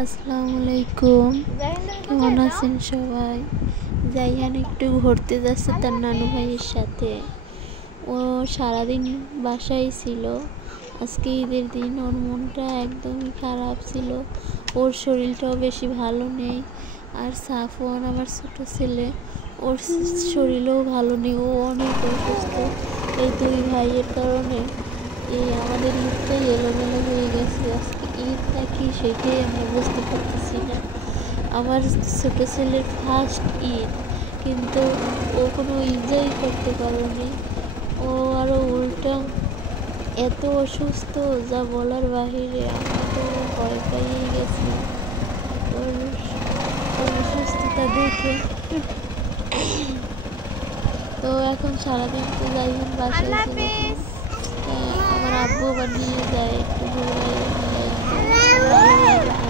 আসসালামু আলাইকুম। কেমন আছেন সবাই? জাইহান একটু ঘুরতে যাচ্ছে তার নানু ভাইয়ের সাথে। ও সারাদিন বাসায় ছিল। আজকে ঈদের দিন ওর মনটা একদমই খারাপ ছিল। ওর শরীরটাও বেশি ভালো নেই। আর সাফওয়ান আমার ছোট ছেলে, ওর শরীরও ভালো নেই, ও অনেক অসুস্থ। এই দুই ভাইয়ের কারণে আমাদের ঈদটাই এলোমেলো হয়ে গেছে। আজকে ঈদ নাকি সেটাই আমরা বুঝতে পারতেছি না। আমার ছোটো ছেলের ফার্স্ট ঈদ, কিন্তু ও কোনো এনজয় করতে পারেনি। ও আরও উল্টা এত অসুস্থ যা বলার বাহিরে। আমি তো ভয় পেয়েই গেছি ওর অসুস্থতা দেখে। তো এখন সারাদিন তো যাই হোক বাসায় ছিল। আমার আব্বু আবার নিয়ে যায় একটু ঘুরে নিয়ে আসতে, ভালো লাগে।